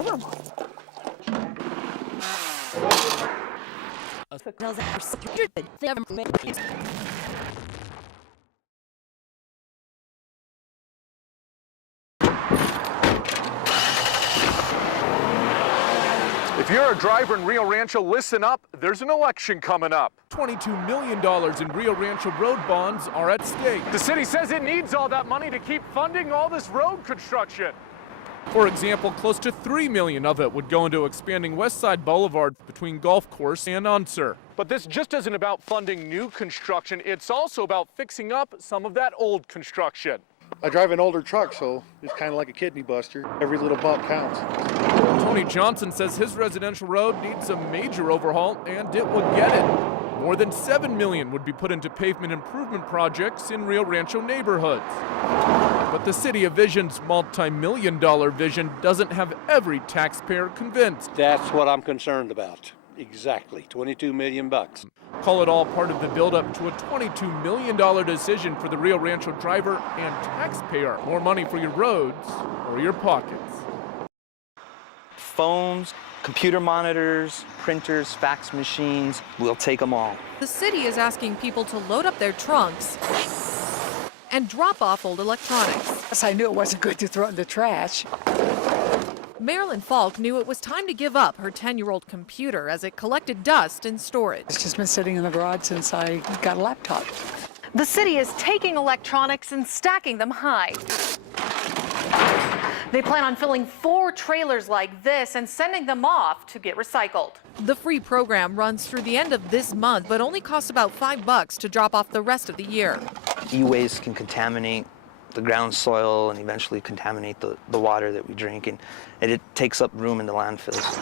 Come on. If you're a driver in Rio Rancho, listen up. There's an election coming up. $22 million in Rio Rancho road bonds are at stake. The city says it needs all that money to keep funding all this road construction. For example, close to $3 million of it would go into expanding Westside Boulevard between Golf Course and Unser. But this just isn't about funding new construction. It's also about fixing up some of that old construction. I drive an older truck, so it's kind of like a kidney buster. Every little bump counts. Tony Johnson says his residential road needs a major overhaul, and it will get it. More than $7 million would be put into pavement improvement projects in Rio Rancho neighborhoods. But the City of Vision's multi-million-dollar vision doesn't have every taxpayer convinced. That's what I'm concerned about. Exactly, $22 million. Call it all part of the buildup to a $22 million decision for the Rio Rancho driver and taxpayer. More money for your roads or your pockets. Phones, computer monitors, printers, fax machines, we'll take them all. The city is asking people to load up their trunks and drop off old electronics. Yes, I knew it wasn't good to throw it in the trash. Marilyn Falk knew it was time to give up her 10-year-old computer as it collected dust in storage. It's just been sitting in the garage since I got a laptop. The city is taking electronics and stacking them high. They plan on filling 4 trailers like this and sending them off to get recycled. The free program runs through the end of this month, but only costs about $5 to drop off the rest of the year. E-waste can contaminate the ground soil and eventually contaminate the water that we drink, and it takes up room in the landfills.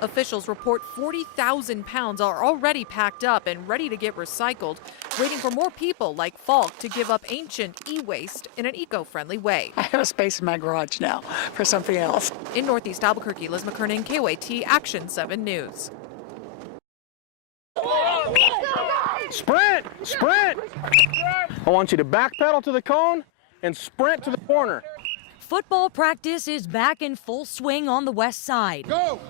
Officials report 40,000 pounds are already packed up and ready to get recycled, waiting for more people like Falk to give up ancient e-waste in an eco-friendly way. I have a space in my garage now for something else. In Northeast Albuquerque, Liz McKernan, KOAT Action 7 News. Sprint! Sprint! I want you to backpedal to the cone and sprint to the corner. Football practice is back in full swing on the west side. Go!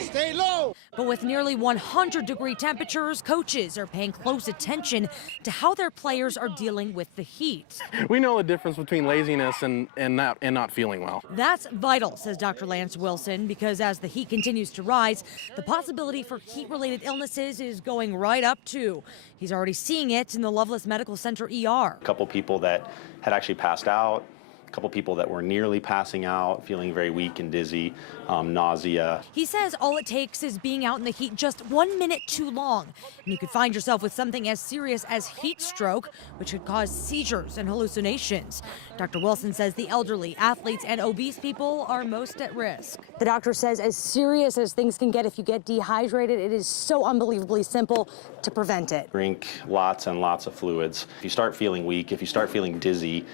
Stay low! But with nearly 100-degree temperatures, coaches are paying close attention to how their players are dealing with the heat. We know the difference between laziness and not feeling well. That's vital, says Dr. Lance Wilson, because as the heat continues to rise, the possibility for heat-related illnesses is going right up too. He's already seeing it in the Loveless Medical Center ER. A couple people that had actually passed out. Couple people that were nearly passing out, feeling very weak and dizzy, nausea. He says all it takes is being out in the heat just 1 minute too long, and you could find yourself with something as serious as heat stroke, which could cause seizures and hallucinations. Dr. Wilson says the elderly, athletes, and obese people are most at risk. The doctor says as serious as things can get if you get dehydrated, it is so unbelievably simple to prevent it. Drink lots and lots of fluids. If you start feeling weak, if you start feeling dizzy,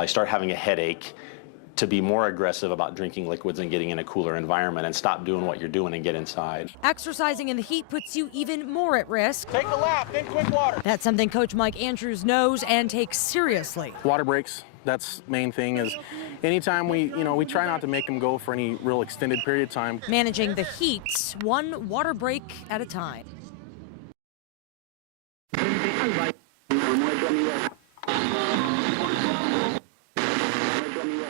you start having a headache, to be more aggressive about drinking liquids and getting in a cooler environment and stop doing what you're doing and get inside. Exercising in the heat puts you even more at risk. Take a lap, then quick water. That's something Coach Mike Andrews knows and takes seriously. Water breaks. That's the main thing is anytime we try not to make them go for any real extended period of time. Managing the heat, one water break at a time.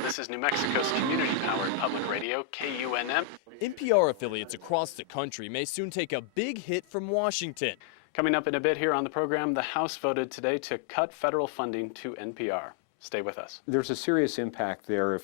This is New Mexico's community-powered public radio, KUNM. NPR affiliates across the country may soon take a big hit from Washington. Coming up in a bit here on the program, the House voted today to cut federal funding to NPR. Stay with us. There's a serious impact there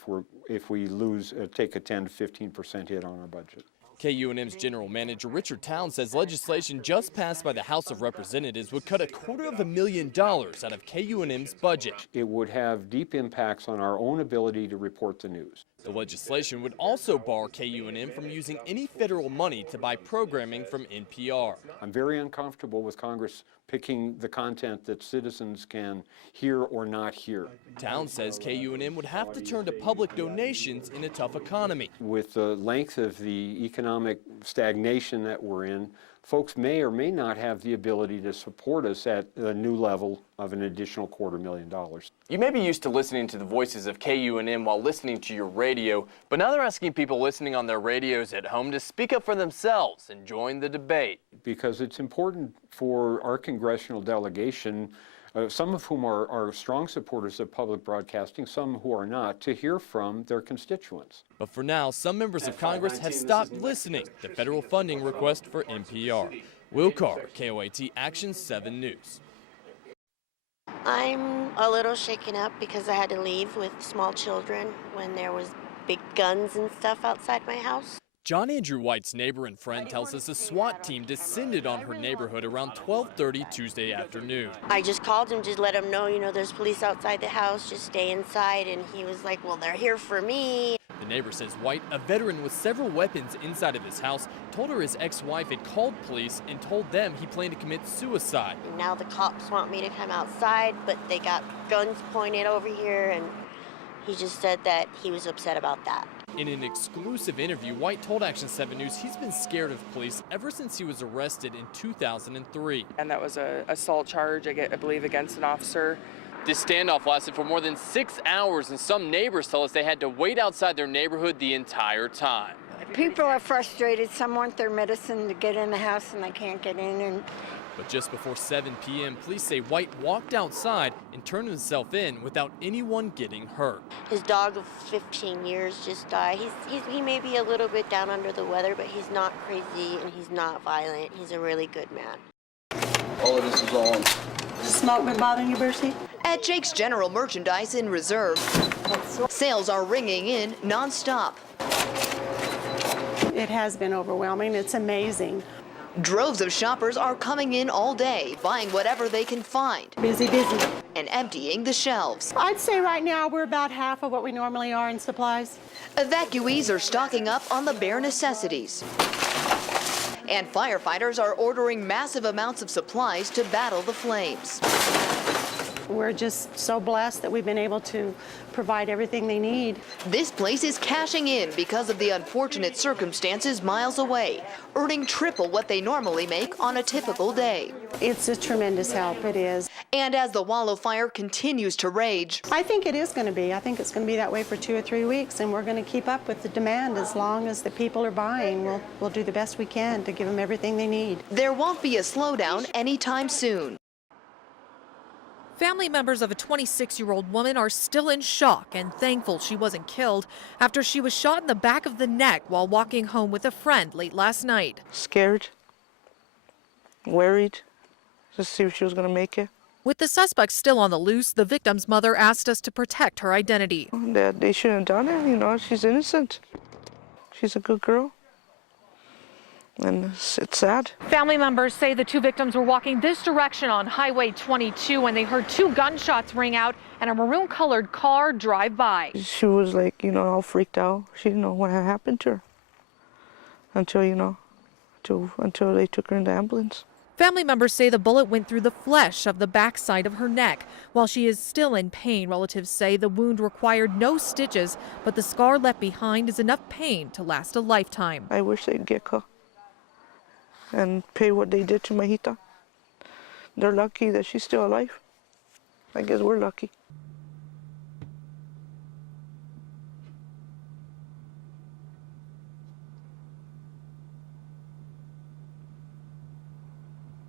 if we lose, take a 10 to 15% hit on our budget. KUNM's general manager Richard Towns says legislation just passed by the House of Representatives would cut $250,000 out of KUNM's budget. It would have deep impacts on our own ability to report the news. The legislation would also bar KUNM from using any federal money to buy programming from NPR. I'm very uncomfortable with Congress picking the content that citizens can hear or not hear. Towns says KUNM would have to turn to public donations in a tough economy. With the length of the economic stagnation that we're in, folks may or may not have the ability to support us at a new level of an additional $250,000. You may be used to listening to the voices of KUNM while listening to your radio, but now they're asking people listening on their radios at home to speak up for themselves and join the debate. Because it's important for our congressional delegation, some of whom are strong supporters of public broadcasting, some who are not, to hear from their constituents. But for now, some members of Congress have stopped listening to federal funding request for NPR. Will Carr, KOAT Action 7 News. I'm a little shaken up because I had to leave with small children when there was big guns and stuff outside my house. John Andrew White's neighbor and friend tells us a SWAT team descended on her neighborhood around 12:30 Tuesday afternoon. I just called him, just let him know, there's police outside the house, just stay inside. And he was like, well, they're here for me. The neighbor says White, a veteran with several weapons inside of his house, told her his ex-wife had called police and told them he planned to commit suicide. And now the cops want me to come outside, but they got guns pointed over here, and he just said that he was upset about that. In an exclusive interview, White told Action 7 News he's been scared of police ever since he was arrested in 2003. And that was an assault charge, I believe, against an officer. This standoff lasted for more than 6 hours, and some neighbors tell us they had to wait outside their neighborhood the entire time. People are frustrated. Some want their medicine to get in the house and they can't get in. But just before 7 p.m., police say White walked outside and turned himself in without anyone getting hurt. His dog of 15 years just died. He may be a little bit down under the weather, but he's not crazy and he's not violent. He's a really good man. All of this is on. Smoke been bothering you, Bercy? At Jake's General Merchandise in Reserve, sales are ringing in nonstop. It has been overwhelming. It's amazing. Droves of shoppers are coming in all day, buying whatever they can find. Busy. And emptying the shelves. I'd say right now we're about half of what we normally are in supplies. Evacuees are stocking up on the bare necessities. And firefighters are ordering massive amounts of supplies to battle the flames. We're just so blessed that we've been able to provide everything they need. This place is cashing in because of the unfortunate circumstances miles away, earning triple what they normally make on a typical day. It's a tremendous help, it is. And as the Wallow fire continues to rage, I think it is going to be. I think it's going to be that way for 2 or 3 weeks, and we're going to keep up with the demand as long as the people are buying. We'll do the best we can to give them everything they need. There won't be a slowdown anytime soon. Family members of a 26-year-old woman are still in shock and thankful she wasn't killed after she was shot in the back of the neck while walking home with a friend late last night. Scared, worried, to see if she was going to make it. With the suspect still on the loose, the victim's mother asked us to protect her identity. That they shouldn't have done it, she's innocent. She's a good girl. And it's sad. Family members say the two victims were walking this direction on Highway 22 when they heard 2 gunshots ring out and a maroon-colored car drive by. She was like, all freaked out. She didn't know what had happened to her until, until they took her in the ambulance. Family members say the bullet went through the flesh of the backside of her neck. While she is still in pain, relatives say the wound required no stitches, but the scar left behind is enough pain to last a lifetime. I wish they'd get caught and pay what they did to Mahita. They're lucky that she's still alive. I guess we're lucky.